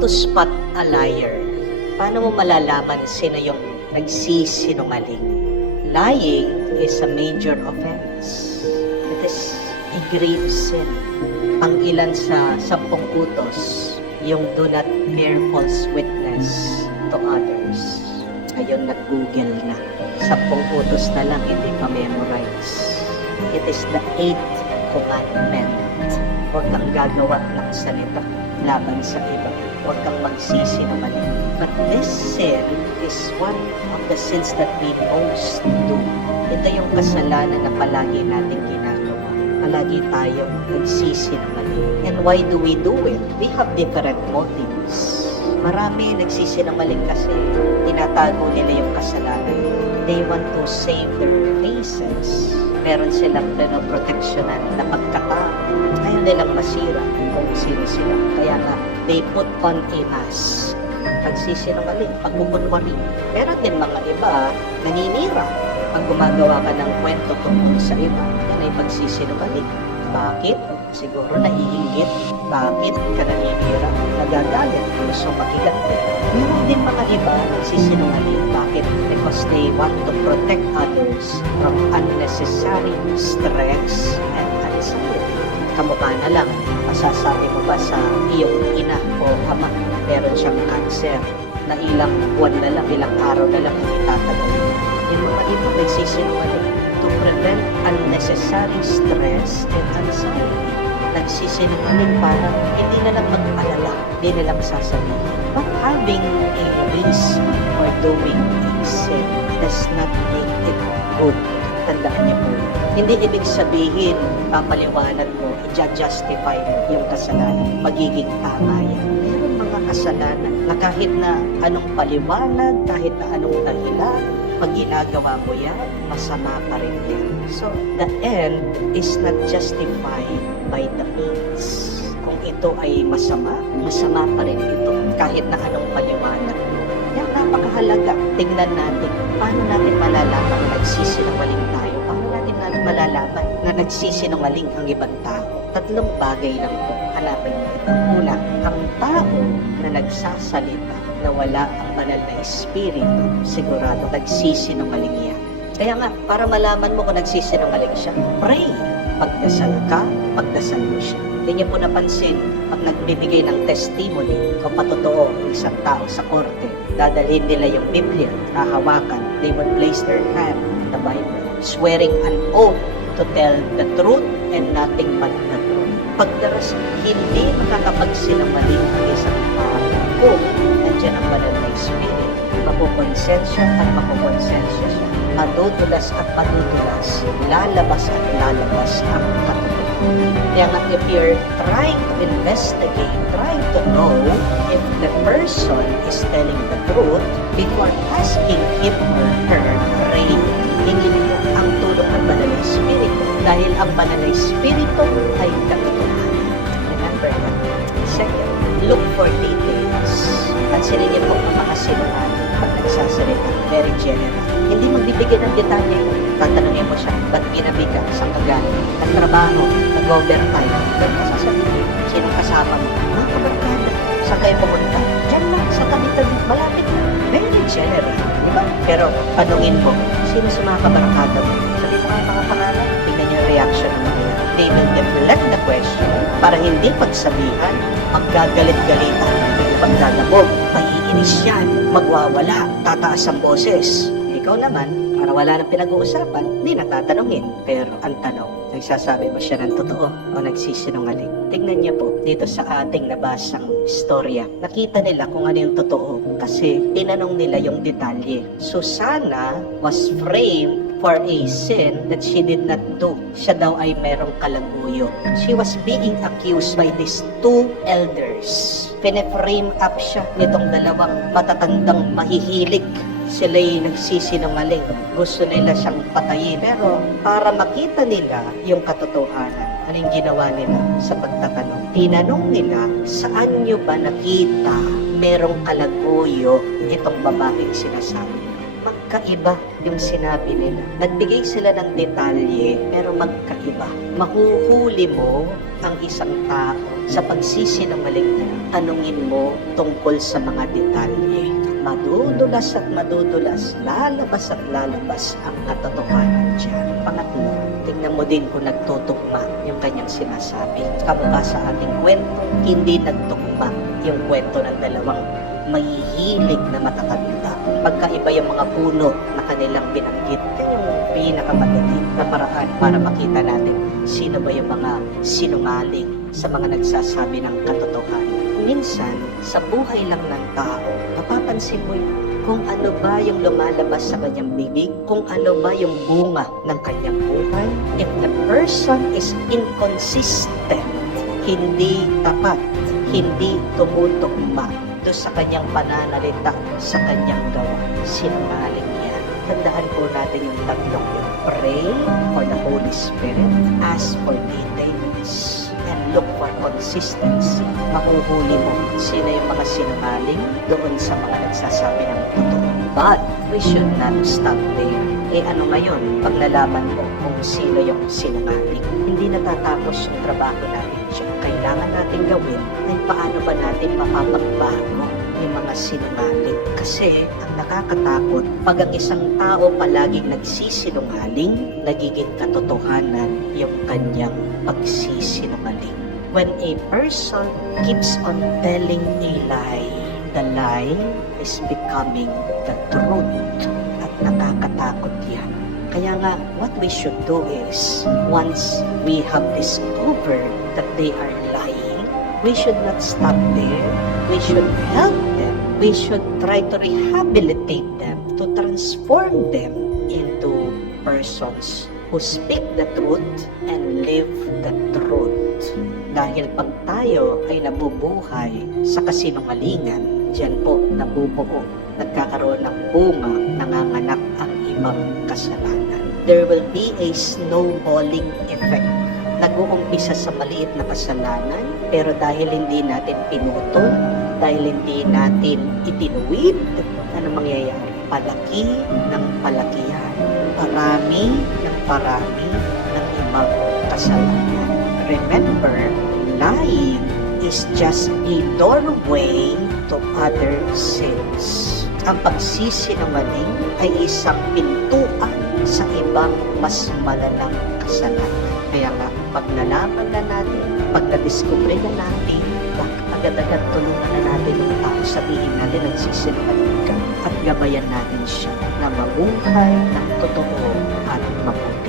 To spot a liar. Paano mo malalaman sino yung nagsisinungaling? Lying is a major offense. It is a grave sin. Ang ilan sa 10 utos, yung do not bear false witness to others. Ngayon nag-google na. 10 utos na lang, hindi pa memorize. It is the 8th commandment. Huwag kang gagawa ng salita laban sa iba. Huwag kang magsisinungaling. But this sin is one of the sins that we most do. Ito yung kasalanan na palagi natin ginagawa. Palagi tayong nagsisinungaling. And why do we do it? We have different motives. Marami nagsisinungaling kasi tinatago nila yung kasalanan. They want to save their faces. Meron silang pinoproteksyonan na pagkatao. Ayaw nilang masira kung sino sila. Kaya nga, they put on a mask. Pagsisinungaling, pagkukunwari. Meron din mga iba, naninira. Pag gumagawa ka ng kwento tungkol sa iba, yan ay pagsisinungaling. Bakit? Siguro naiinggit. Bakit ka naninira? Nagagalit. Gusto makiganti. Meron din mga iba nagsisinungaling. Bakit? Because they want to protect others from unnecessary stress and anxiety. Kamukha na lang, masasabi mo ba sa iyong ina o ama, meron siyang cancer na ilang buwan na lang, ilang araw na lang itatagal. Yung mga iba nagsisinungaling to prevent unnecessary stress and anxiety. Nagsisinungaling para hindi na lang mag-alala, hindi na lang sasabihin. But having a reason for doing a sin does not make it good. Tandaan niyo po. Hindi ibig sabihin, papaliwanag mo, i-justify mo yung kasalanan. Magiging tama yan. Meron mga kasalanan na kahit na anong paliwanag, kahit na anong dahilan, pag ginagawa mo yan, masama pa rin yan. So, the end is not justified by the means. Kung ito ay masama, masama pa rin ito. Kahit na anong paliwanag mo. Yan, napakahalaga. Tingnan natin, paano natin malalaman na nagsisinungaling tayo? Paano natin malalaman na nagsisinungaling ang ibang tao? 3 bagay lang po. Hanapin mo ito. Una, ang tao na nagsasalita na wala ang banal na espiritu, sigurado nagsisinungaling yan. Kaya nga, para malaman mo kung nagsisinungaling siya, pray. Pagdasal ka, pagdasal mo siya. Hindi niyo po napansin, pag nagbibigay ng testimony o patotoo ng isang tao sa korte, dadalhin nila yung Biblia, hahawakan, they would place their hand on the Bible, swearing an oath to tell the truth and nothing but the truth. Pagdaras, hindi makakapagsinungaling ang isang tao kung nandiyan ang banal na espiritu. Mapuponsensya at mapuponsensya siya. Madudulas at madudulas, lalabas at lalabas ang katotohanan. Kaya nga, if you're trying to investigate, trying to know if the person is telling the truth, before asking him or her, pray. Hingin mo ang tulong ng banal na espiritu. Dahil ang banal na espiritu ay katotohanan. Remember that. Second, look for details. Pansinin niyo po ang mga sinungaling pag nagsasalita. Very general. Hindi magbibigay ng detalye. Tatanungin mo siya, ba't ginabiga? Saan ka galing? Nagtrabaho, nag-overtime. Then masasabihin, sinong kasama mo? Mga kabarkada. Saan kayo pumunta? Diyan lang, sa tabi-tabi, malapit na. Very general. Diba? Pero tanungin mo, sino sa mga kabarkada mo? Sabi mo nga yung mga pangalan, tingnan niyo yung reaction ng mga yan. They will deflect the question para hindi pagsabihan, maggagalit-galitan, pagdadabog, maiinis yan, magwawala, tataas ang boses. Ikaw naman, para wala nang pinag-uusapan, hindi natatanungin. Pero ang tanong, nagsasabi ba siya ng totoo o nagsisinungaling? Tingnan niyo po, dito sa ating nabasang istorya, nakita nila kung ano yung totoo kasi tinanong nila yung detalye. Susana was framed for a sin that she did not do. Siya daw ay merong kalaguyo. She was being accused by these 2 elders. Pine-frame up siya nitong 2 matatandang mahihilig. Sila'y nagsisinungaling. Gusto nila siyang patayin. Pero para makita nila yung katotohanan, anong ginawa nila sa pagtatanong? Tinanong nila, saan nyo ba nakita merong kalaguyo itong babaeng sinasabi? Magkaiba yung sinabi nila. Nagbigay sila ng detalye, pero magkaiba. Mahuhuli mo ang isang tao sa pagsisinungaling niya, tanungin mo tungkol sa mga detalye. Madudulas at madudulas, lalabas at lalabas ang katotohanan dyan. Pangatlo, tingnan mo din kung nagtutugma yung kanyang sinasabi. Kamukha sa ating kwento, hindi nagtugma yung kwento ng dalawang mahihilig na matatanda. Pagkaiba yung mga puno na kanilang binanggit, yan yung pinakamadali na paraan para makita natin sino ba yung mga sinungaling sa mga nagsasabi ng katotohanan. Minsan, sa buhay lang ng tao, mapapansin mo yun. Kung ano ba yung lumalabas sa kanyang bibig, kung ano ba yung bunga ng kanyang buhay. If the person is inconsistent, hindi tapat, hindi tumutugma doon sa kanyang pananalita, sa kanyang gawa, sinungaling yan. Tandaan po natin yung tatlong yun. Pray for the Holy Spirit, ask for details, and look for consistency. Mahuhuli mo sino yung mga sinungaling doon sa mga nagsasabi ng totoo. But we should not stop there. Ano ngayon, pag nalaman mo kung sino yung sinungaling, hindi natatapos yung trabaho natin siya. Kailangan natin gawin ay paano ba natin mapapagbago yung mga sinungaling. Kasi ang nakakatakot, pag ang isang tao palaging nagsisinungaling, nagiging katotohanan yung kanyang pagsisinungaling. When a person keeps on telling a lie, the lie is becoming the truth. At nakakatakot yan. Kaya nga, what we should do is, once we have discovered that they are lying, we should not stop there. We should help them. We should try to rehabilitate them, to transform them into persons who speak the truth and live the truth. Dahil pag tayo ay nabubuhay sa kasinungalingan, diyan po nabubuo, nagkakaroon ng bunga, nanganganak ang ibang kasalanan. There will be a snowballing effect. Nag-uumpisa sa maliit na kasalanan, pero dahil hindi natin pinutol, dahil hindi natin itinuwid, ano mangyayari? Palaki ng palaki yan. Parami ng parami ng ibang kasalanan. Remember, lying is just a doorway to other sins. Ang pagsisinungaling ay isang pintuan sa ibang mas malalang kasalanan. Kaya nga, pag nalaman na natin, pag nadiskubre na natin, agad-agad tulungan na natin yung tao, sabihin natin nagsisinungaling ka at gabayan natin siya na mabuhay ng totoo at mabuti.